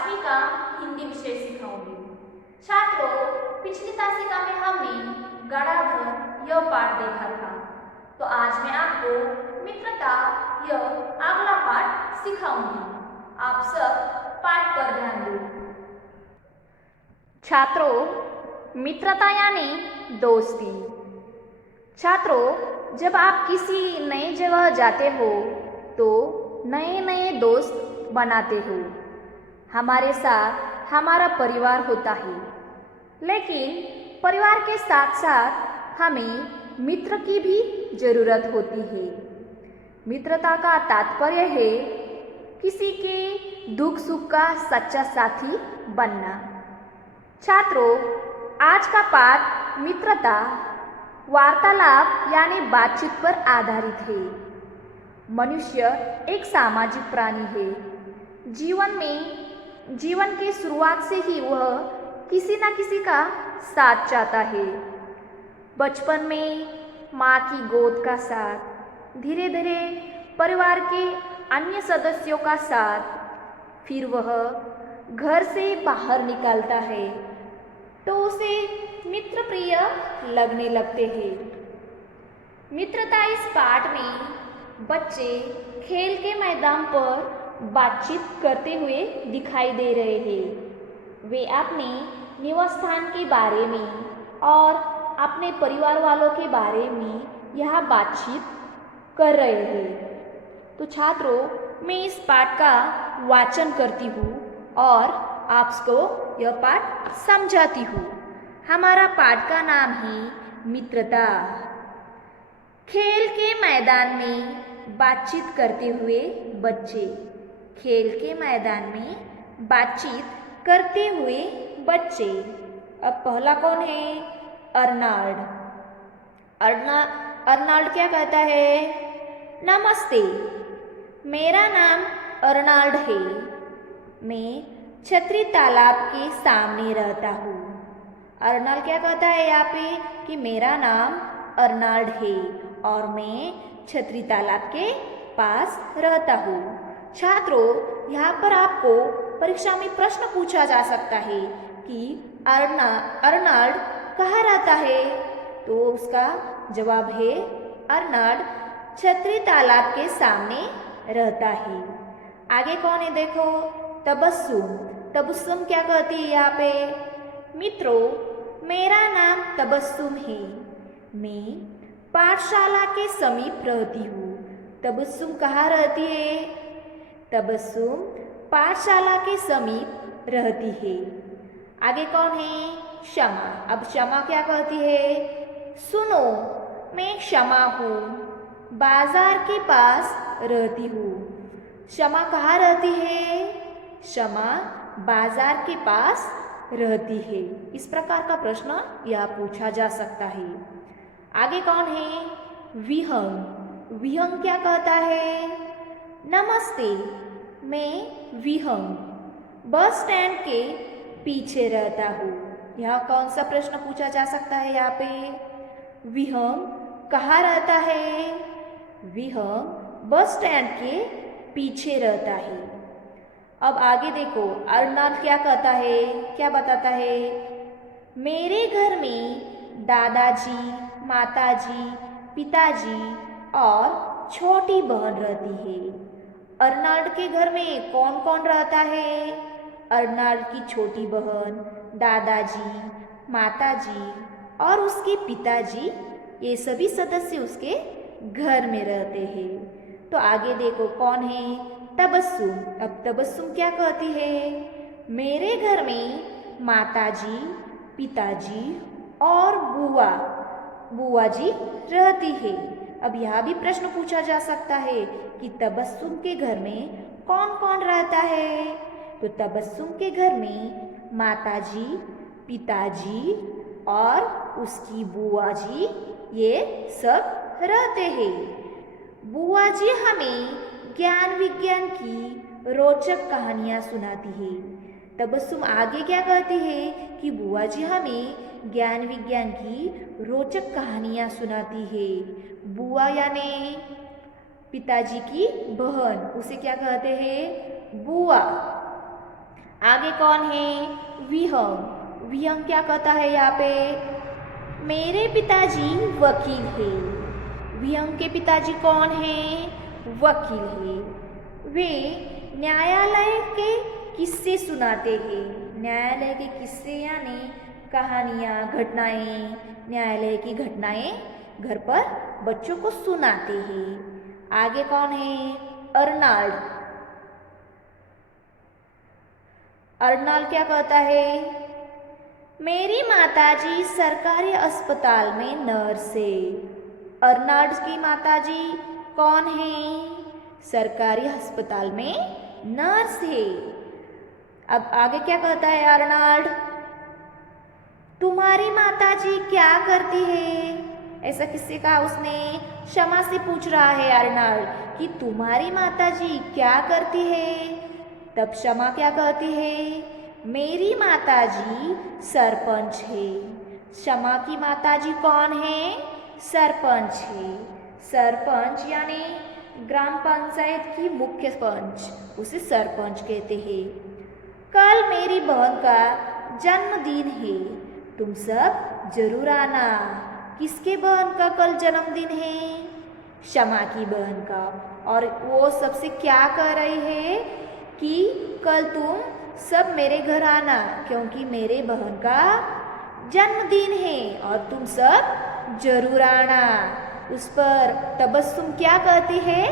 5वीं का हिंदी विषय सिखाऊंगी। छात्रों, पिछली तासिका में हमने गणाधर यह पाठ देखा था, तो आज मैं आपको मित्रता यह अगला पाठ सिखाऊंगी। आप सब पाठ पर ध्यान दें। छात्रों, मित्रता यानी दोस्ती। छात्रों, जब आप किसी नई जगह जाते हो तो नए नए दोस्त बनाते हो। हमारे साथ हमारा परिवार होता है, लेकिन परिवार के साथ साथ हमें मित्र की भी ज़रूरत होती है। मित्रता का तात्पर्य है किसी के दुख सुख का सच्चा साथी बनना। छात्रों, आज का पाठ मित्रता वार्तालाप यानी बातचीत पर आधारित है। मनुष्य एक सामाजिक प्राणी है। जीवन के शुरुआत से ही वह किसी न किसी का साथ चाहता है। बचपन में माँ की गोद का साथ, धीरे धीरे परिवार के अन्य सदस्यों का साथ, फिर वह घर से बाहर निकलता है तो उसे मित्र प्रिय लगने लगते हैं। मित्रता इस पाठ में बच्चे खेल के मैदान पर बातचीत करते हुए दिखाई दे रहे हैं। वे अपने निवास स्थान के बारे में और अपने परिवार वालों के बारे में यह बातचीत कर रहे हैं। तो छात्रों, मैं इस पाठ का वाचन करती हूँ और आपको यह पाठ समझाती हूँ। हमारा पाठ का नाम है मित्रता। खेल के मैदान में बातचीत करते हुए बच्चे। खेल के मैदान में बातचीत करते हुए बच्चे। अब पहला कौन है? अर्नाल्ड। अर्नाल्ड क्या कहता है? नमस्ते, मेरा नाम अर्नाल्ड है। मैं छतरी तालाब के सामने रहता हूँ। अर्नाल्ड क्या कहता है यहाँ पे कि मेरा नाम अर्नाल्ड है और मैं छतरी तालाब के पास रहता हूँ। छात्रों, यहाँ पर आपको परीक्षा में प्रश्न पूछा जा सकता है कि अर्नाल्ड कहाँ रहता है? तो उसका जवाब है अर्नाल्ड छतरी तालाब के सामने रहता है। आगे कौन है देखो? तबस्सुम। तबस्सुम क्या कहती है यहाँ पे? मित्रों, मेरा नाम तबस्सुम है। मैं पाठशाला के समीप रहती हूँ। तबस्सुम कहाँ रहती है? तबस्सुम पाठशाला के समीप रहती है। आगे कौन है? क्षमा। अब क्षमा क्या कहती है? सुनो, मैं क्षमा हूँ, बाजार के पास रहती हूँ। क्षमा कहाँ रहती है? क्षमा बाजार के पास रहती है। इस प्रकार का प्रश्न यह पूछा जा सकता है। आगे कौन है? विहंग। विहंग क्या कहता है? नमस्ते, मैं विहंग बस स्टैंड के पीछे रहता हूँ। यह कौन सा प्रश्न पूछा जा सकता है यहाँ पे? विहंग कहाँ रहता है? विहंग बस स्टैंड के पीछे रहता है। अब आगे देखो, अर्नाल्ड क्या कहता है? क्या बताता है? मेरे घर में दादाजी, माताजी, पिताजी और छोटी बहन रहती है। अर्नाल्ड के घर में कौन कौन रहता है? अर्नाल्ड की छोटी बहन, दादाजी, माताजी और उसके पिताजी, ये सभी सदस्य उसके घर में रहते हैं। तो आगे देखो कौन है? तबस्सुम। अब तबस्सुम क्या कहती है? मेरे घर में माताजी, पिताजी और बुआ जी रहती है। अब यह भी प्रश्न पूछा जा सकता है कि तबस्सुम के घर में कौन कौन रहता है? तो तबस्सुम के घर में माताजी, पिताजी और उसकी बुआ जी, ये सब रहते हैं। बुआ जी हमें ज्ञान विज्ञान की रोचक कहानियाँ सुनाती है। तबस्सुम आगे क्या कहती है कि बुआ जी हमें ज्ञान विज्ञान की रोचक कहानियाँ सुनाती है। बुआ यानी पिताजी की बहन, उसे क्या कहते हैं? बुआ। आगे कौन है? विहंग। विहंग क्या कहता है यहाँ पे? मेरे पिताजी वकील है। विहंग के पिताजी कौन हैं? वकील है। वे न्यायालय के किस्से सुनाते हैं। न्यायालय के किस्से यानी कहानियाँ, घटनाएं, न्यायालय की घटनाएं घर पर बच्चों को सुनाते हैं। आगे कौन है? अर्नाल्ड। अर्नाल्ड क्या कहता है? मेरी माताजी सरकारी अस्पताल में नर्स है। अर्नाल्ड की माताजी कौन है? सरकारी अस्पताल में नर्स है। अब आगे क्या कहता है अर्नाल्ड? तुम्हारी माताजी क्या करती है? ऐसा किससे कहा उसने? शमा से पूछ रहा है अर्नाल्ड कि तुम्हारी माताजी क्या करती है? तब शमा क्या कहती है? मेरी माताजी सरपंच है। शमा की माताजी कौन है? सरपंच है। सरपंच यानी ग्राम पंचायत की मुख्य पंच, उसे सरपंच कहते हैं। कल मेरी बहन का जन्मदिन है, तुम सब जरूर आना। किसके बहन का कल जन्मदिन है? शमा की बहन का। और वो सबसे क्या कह रही है कि कल तुम सब मेरे घर आना, क्योंकि मेरे बहन का जन्मदिन है और तुम सब जरूर आना। उस पर तबस्सुम क्या कहती है?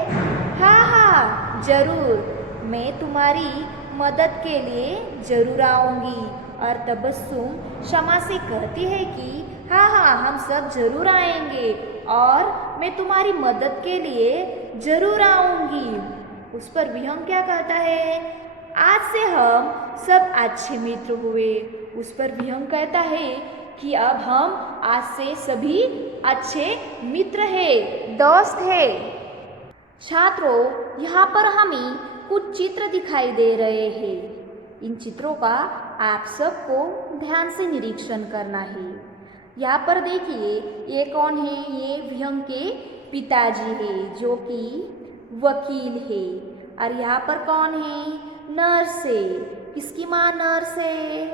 हाँ हाँ जरूर, मैं तुम्हारी मदद के लिए जरूर आऊँगी। और तबस्सुम शमा से कहती है कि हाँ हाँ हम सब जरूर आएंगे और मैं तुम्हारी मदद के लिए जरूर आऊँगी। उस पर विहंग क्या कहता है? आज से हम सब अच्छे मित्र हुए। उस पर विहंग कहता है कि अब हम आज से सभी अच्छे मित्र हैं, दोस्त हैं। छात्रों, यहाँ पर हमें कुछ चित्र दिखाई दे रहे हैं। इन चित्रों का आप सबको ध्यान से निरीक्षण करना है। यहाँ पर देखिए, ये कौन है? ये विहंग के पिताजी है जो कि वकील है। और यहाँ पर कौन है? नर्स है। किसकी माँ नर्स है?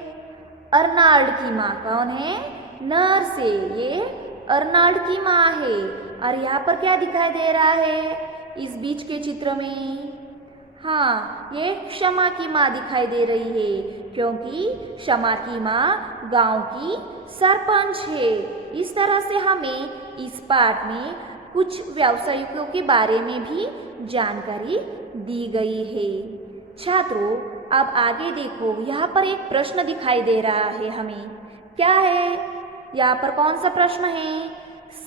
अर्नाल्ड की माँ। कौन है? नर्स है। ये अर्नाल्ड की माँ है। और यहाँ पर क्या दिखाई दे रहा है इस बीच के चित्र में? हाँ, ये शमा की माँ दिखाई दे रही है, क्योंकि शमा की माँ गांव की सरपंच है। इस तरह से हमें इस पाठ में कुछ व्यावसायिकों के बारे में भी जानकारी दी गई है। छात्रों, अब आगे देखो, यहाँ पर एक प्रश्न दिखाई दे रहा है हमें। क्या है? यहाँ पर कौन सा प्रश्न है?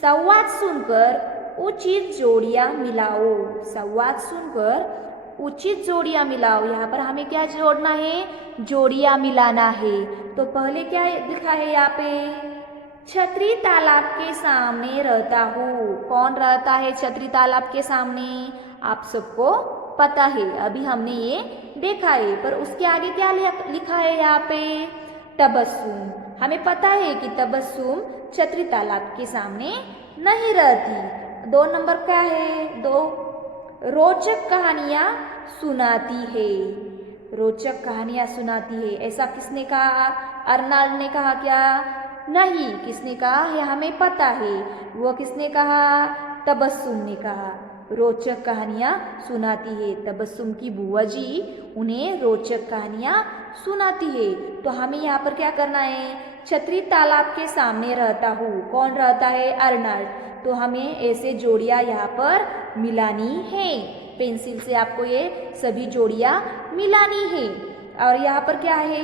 संवाद सुनकर उचित जोड़ियाँ मिलाओ। संवाद सुनकर उचित जोड़ियाँ मिलाओ। यहाँ पर हमें क्या जोड़ना है? जोड़ियाँ मिलाना है। तो पहले क्या लिखा है यहाँ पे? छतरी तालाब के सामने रहता हूँ। कौन रहता है छतरी तालाब के सामने? आप सबको पता है, अभी हमने ये देखा है। पर उसके आगे क्या लिखा है यहाँ पे? तबस्सुम। हमें पता है कि तबस्सुम छतरी तालाब के सामने नहीं रहती। 2 नंबर क्या है? 2 रोचक कहानियाँ सुनाती है। रोचक कहानियाँ सुनाती है, ऐसा किसने कहा? अर्नाल्ड ने कहा क्या? नहीं। किसने कहा है? हमें पता है। वो किसने कहा? तबस्सुम ने कहा। रोचक कहानियाँ सुनाती है। तबस्सुम की बुआ जी उन्हें रोचक कहानियाँ सुनाती है। तो हमें यहाँ पर क्या करना है? छतरी तालाब के सामने रहता हूँ। कौन रहता है? अर्नाल्ड। तो हमें ऐसे जोड़ियाँ यहाँ पर मिलानी है। पेंसिल से आपको ये सभी जोड़ियाँ मिलानी है। और यहाँ पर क्या है?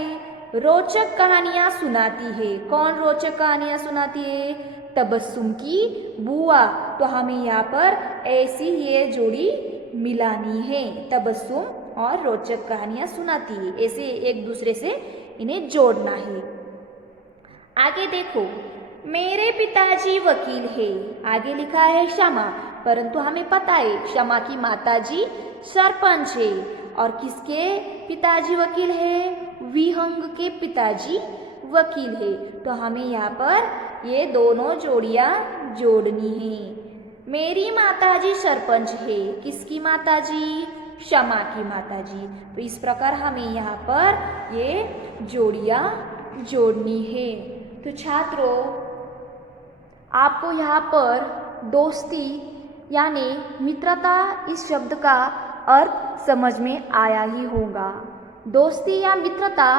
रोचक कहानियाँ सुनाती है। कौन रोचक कहानियाँ सुनाती है? तबस्सुम की बुआ। तो हमें यहाँ पर ऐसी ये जोड़ी मिलानी है। तबस्सुम और रोचक कहानियाँ सुनाती है, ऐसे एक दूसरे से इन्हें जोड़ना है। आगे देखो, मेरे पिताजी वकील है। आगे लिखा है शमा, परंतु हमें पता है शमा की माताजी सरपंच है। और किसके पिताजी वकील है? विहंग के पिताजी वकील है। तो हमें यहाँ पर ये दोनों जोड़ियाँ जोड़नी है। मेरी माताजी सरपंच है। किसकी माताजी? क्षमा की माताजी। तो इस प्रकार हमें यहाँ पर ये जोड़ियाँ जोड़नी है। तो छात्रों, आपको यहाँ पर दोस्ती यानी मित्रता इस शब्द का अर्थ समझ में आया ही होगा। दोस्ती या मित्रता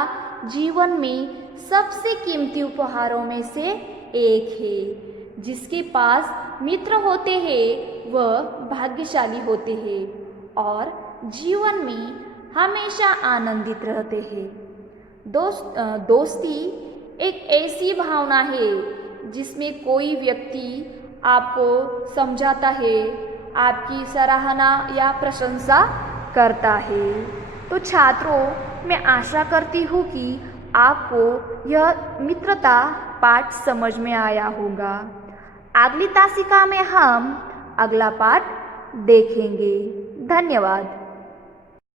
जीवन में सबसे कीमती उपहारों में से एक है। जिसके पास मित्र होते हैं वह भाग्यशाली होते हैं और जीवन में हमेशा आनंदित रहते हैं। दोस्ती एक ऐसी भावना है जिसमें कोई व्यक्ति आपको समझाता है, आपकी सराहना या प्रशंसा करता है। तो छात्रों, मैं आशा करती हूँ कि आपको यह मित्रता पाठ समझ में आया होगा। अगली तासिका में हम अगला पाठ देखेंगे। धन्यवाद।